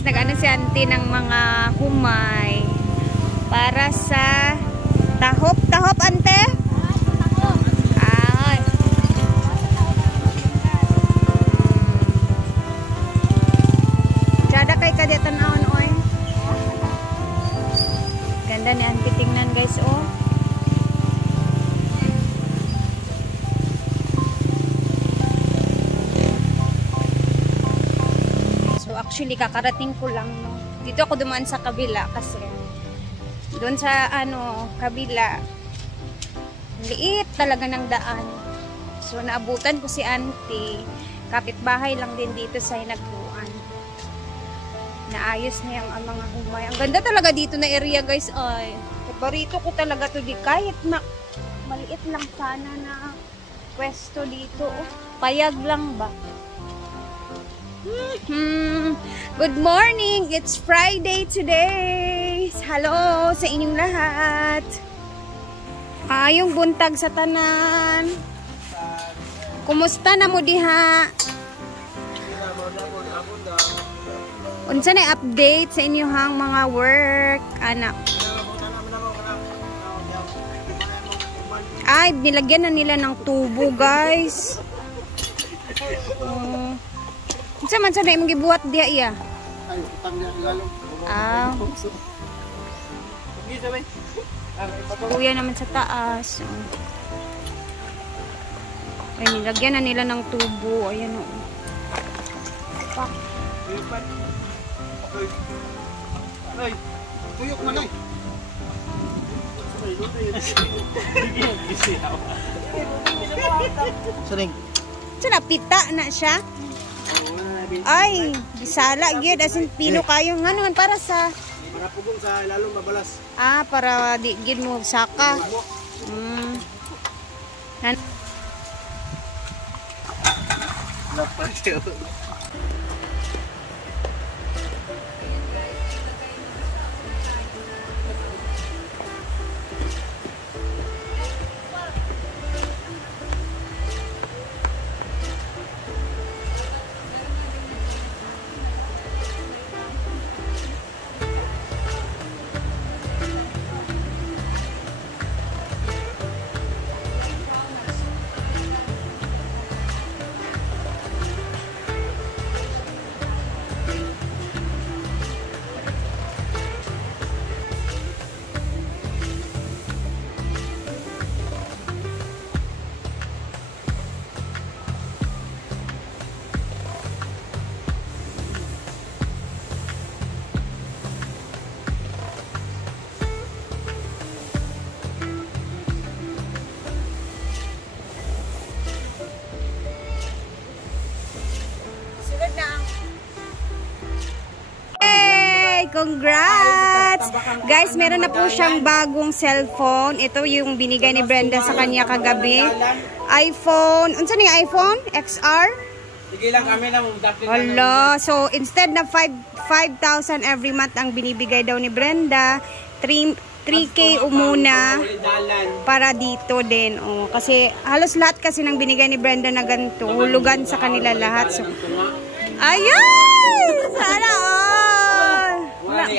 Nag-ano si auntie ng mga humay para sa tahop. Tahop, ante? Ay. Tsada kay kadiyatan naon, oy. Ganda ni auntie tingnan, guys, oh. Actually, kakarating ko lang, no. Dito ako dumaan sa kabila kasi doon sa kabila liit talaga ng daan. So naabutan ko si auntie. Kapitbahay lang din dito sa Hinaguan. Naayos niya ang mga humay. Ang ganda talaga dito na area, guys. Ay, paborito ko talaga to di kahit maliit lang sana na pwesto dito. Oh, payag lang ba? Good morning! It's Friday today! Hello sa inyong lahat! Yung buntag sa tanan. Kumusta na mo diha? Unsa na update sa inyong mga work, anak? Ay, nilagyan na nila ng tubo, guys. Unsa man sa imong gibuhat diha iya? Ay, utang niya lalo. Ah. Kuya naman sa taas. Ay, nilagyan na nila ng tubo. Ayan o. Pak. Ay, tuyok man ay. Saring. Sana pita na siya. Ay, bisala gyud asin pilo kayo nga naman para sa para pugong sa lalong mabalas. Ah, para di gid mo saka. Lapasyo. Congrats! Guys, meron na po siyang bagong cellphone. Ito yung binigay ni Brenda sa kanya kagabi. iPhone. Unsa ni iPhone? XR? Sige lang kami na mo. Hala. So, instead na 5,000 every month ang binibigay daw ni Brenda, 3K umuna para dito din. Oh, kasi halos lahat kasi nang binigay ni Brenda na ganito. Hulugan sa kanila lahat. So, ayun! Sana all! Si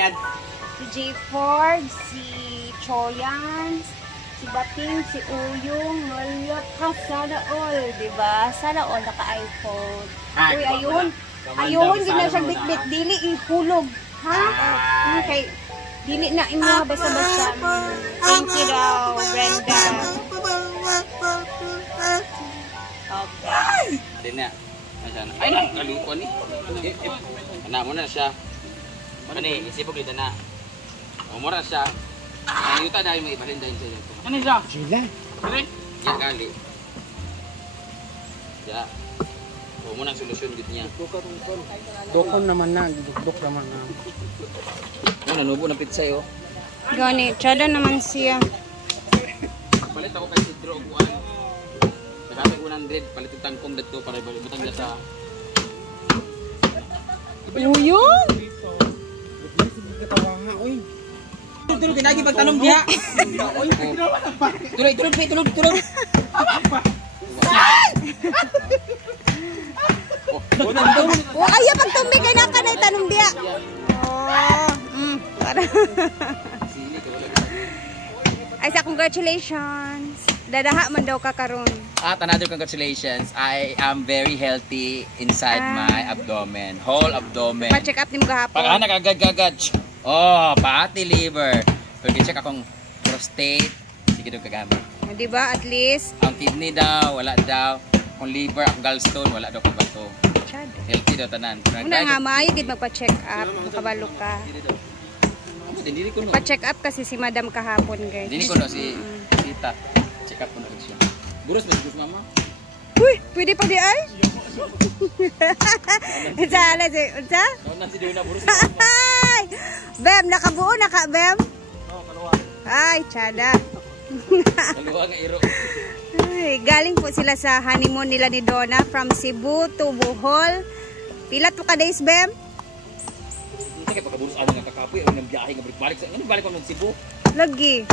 J. Ford, si Choyan, si Bating, si Uyong, Malyot, sana all, diba? Sana all naka-iPhone. Uy, ayun. Ayun, hindi na siyang bit-bit. Dili, ihulog. Ha? Okay. Dili na, mga basta-basta. Thank you daw, Brenda. Okay. Hindi na. Ay, naluko ni. Anak mo na siya. Ano eh, isipog dito na. Umura siya. Ang yuta dahil may ibalin dahil siya. Ano siya? Sila. Yan kali. Ya. O mo nang solusyon dito niya. Dokon naman na. Dukdok naman na. Ano, nanubo ng pizza yo. Gani, tsada naman siya. Palit ako kay Sidro og kuan. Nagkatag 100, palit yung tangkong dito para ibutang niya sa... Uyong? Tulog, kinagi pagtanong niya. Tulog. Oh, ayaw pagtumbi kay naka na itanong dia. wala. Oh, para. Sili ka wala. Ay sa congratulations. Dadaha man daw ka karon. At another congratulations. I am very healthy inside my abdomen. Whole abdomen. Pa-check up nimo gahapon. Pag anak agad-agad. Oh, pati liver. Pag check akong prostate, sige daw kagamit. Di ba? At least Ang kidney daw, wala daw. Kung liver, ang gallstone, wala daw kung bato. chad. Healthy daw tanan. Una nga maayo gid magpa-check up, makabalo ka. Dili ko no. Pa-check up kasi si Madam kahapon, guys. Dili ko no si Tita. Check up ko na siya. Buros ba buros mama? Uy, pwede pa di ay? Unsa ala si unsa? Nauna si Diona buros. Ay! Bem, nakabuo na ka, Bem? Oo, kalawa. Ay, chada. Kaluwa nga iro. Ay, galing po sila sa honeymoon nila ni Donna from Cebu to Bohol. Pila to ka days, Bem? Hindi kay pagkaburos ano nga kakapoy ang biyahe nga balik sa ano balik pa ng Cebu. Lagi.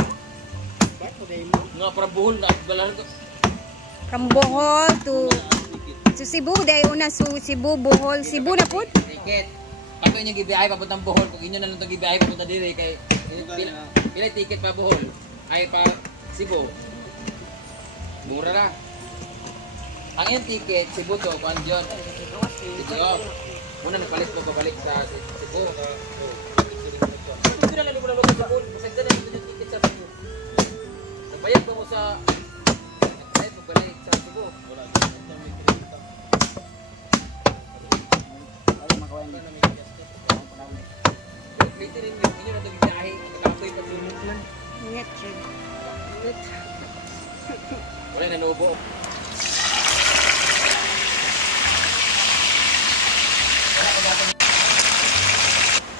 Nga para Bohol na balahan ko. From Bohol to Cebu. Dahil una sa Cebu, Bohol. Cebu na po? Ticket. Pag inyo gibiyahe papuntang Bohol, kung inyo na lang itong gibiyahe papunta dire kay pila ticket pa Bohol ay pa Cebu. Mura na. Ang iyong ticket, Cebu to, kuan John. Cebu. Muna nagpalit ko pabalik sa Cebu. Hindi na lang muna sa Cebu. Masagda na yung ticket sa Cebu. Nagbayad ba mo sa nagbayad mo balik sa Cebu? Wala. Pwede rin yun. Inyo na ito biyahe. Nakapoy pa tulog lang. Ingat, Jud. Wala na nubo.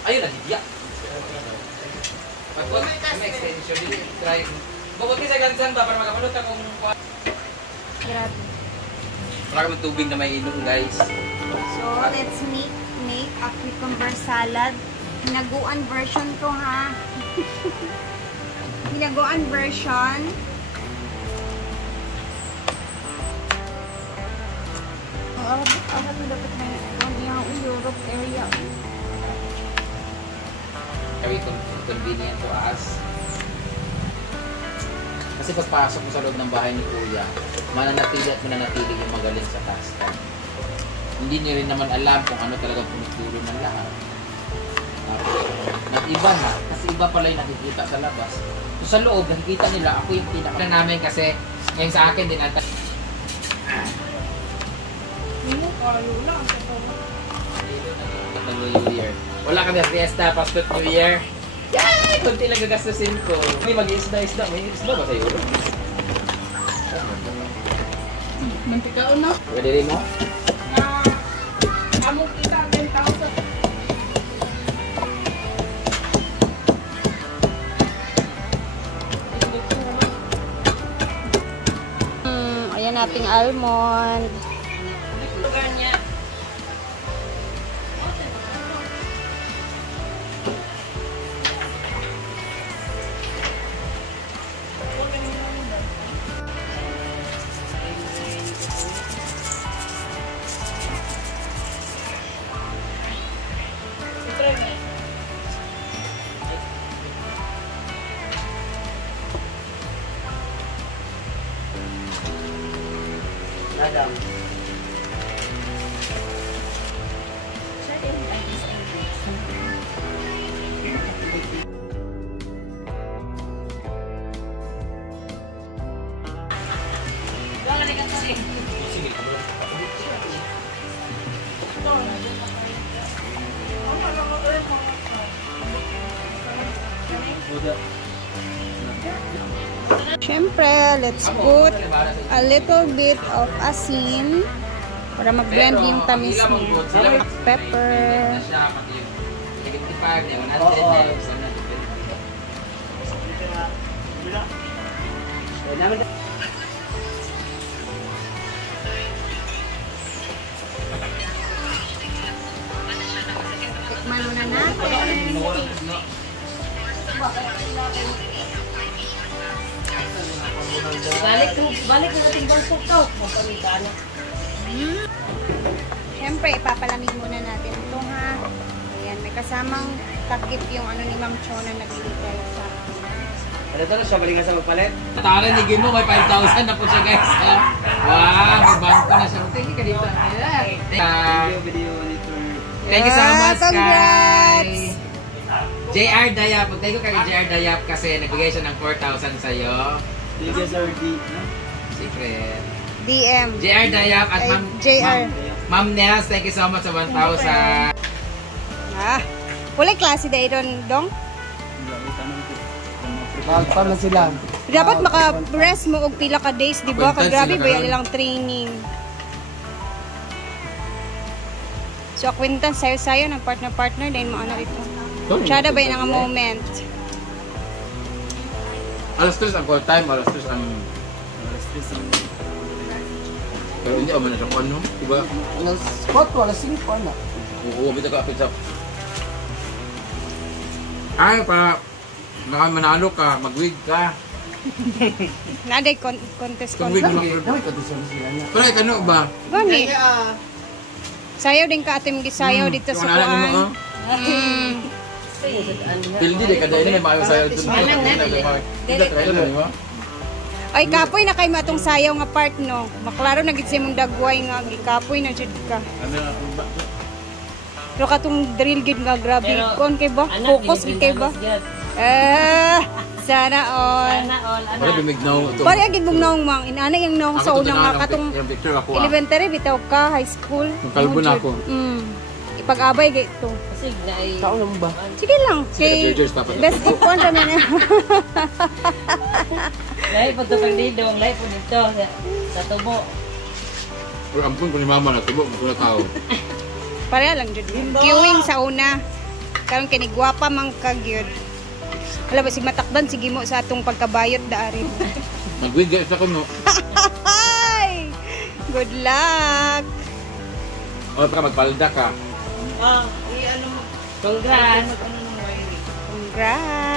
Ayun na, hiya. Pag-wag may extension, try. Bukod ka sa gansan ba para makapunod ka kung Grabe. wala kami tubig na may inom, guys. So, let's make a cucumber salad. Hinaguan version to, ha? Hinaguan version. Alam mo dapat may yung Europe area. Very convenient to us. Kasi pagpasok mo sa loob ng bahay ni Kuya, mananatili at mananatili yung magaling sa pasta. Hindi niyo rin naman alam kung ano talaga tumutulo ng lahat. Nag-iba na, kasi iba pala yung nakikita sa labas. So sa loob, nakikita nila, ako yung pinaka namin kasi ngayon sa akin din ata. New Year. Wala kami fiesta, pastor New Year. Yay! Kunti lang gagastusin ko. May mag-iisda-isda. May isda ba sa'yo? Mantika na. Pwede rin mo? Among kita 10,000. Ayan nating almond. Lugar niya. Adam. Siyempre, let's put a little bit of asin para mag-blend yung tamis niya. Pepper. Tikman muna natin. Balik na natin bansok to. Magpamita na. Siyempre, ipapalamig muna natin ito, ha. Ayan, kasamang takip yung ano ni Ma'am Cho na nagbibigay sa Ano to, siya balikan sa magpalit? Tatawanan ni Gimo, may 5,000 na po siya guys. Wow, may bangko na siya. Thank you ka dito. Video editor. Thank you so much congrats! guys. JR Dayap, thank you kay JR Dayap kasi nagbigay siya ng 4,000 sa'yo. Thank you, Sir D. Secret. DM. JR Dayap at Ay, Ma'am JR. Ma'am Nels, thank you so much sa 1,000. Wala klase dahil doon, Dong? Magpa na sila. Dapat maka-rest mo og pila ka days, di ba? Acquaintance Grabe sila ba karon. lang training. So, acquaintance sayo-sayo ng partner-partner dahil mo ano ito. Tsada ba yun ang moment? Alas 3 ang call time, alas 3 ang... Pero hindi ako man na siya kung ano, diba? Alas 4, alas 5 na. Oo, kita ka pizza. Ay, para manalo ka, mag-wig ka. Naday contest Kung wig contest. mo lang. Dami ka doon sa sila niya. Pero ano ba? Gani. Sayaw din ka ating gisayaw dito sa Yung anak mo, kuan. oh. Pildi di kada ini may maayo sayo dun. Ay kapoy na kay matong sayaw nga part no. Maklaro na gid sa imong dagway nga gikapoy na jud ka. Pero katong drill gid nga grabe kon kay ba? Focus gid kay ba? Sana all. Para bimignaw ito. Pare gid mong naong mang inana yung naong sa unang nga katong yung picture ako. elementary bitaw ka high school. Yung kalbo na ako. Ipag-abay gay ito. Kasi na ay... Tao lang ba? Sige lang. Sige, Kay Judges, dapat. best of one naman niya. Lahi po ito kang didong, lahi po dito sa tubo. Pero ampun ko ni mama na tubo ko na tao. Pareha lang jud. Queuing sa una. Karon kini gwapa man kagyud. Hala ba sig matakdan sige mo sa atong pagkabayot daari. Mag-wig guys ako no. Ay! Good luck. O baka magpalda ka. Ah, i-ano mo. Congrats. Congrats.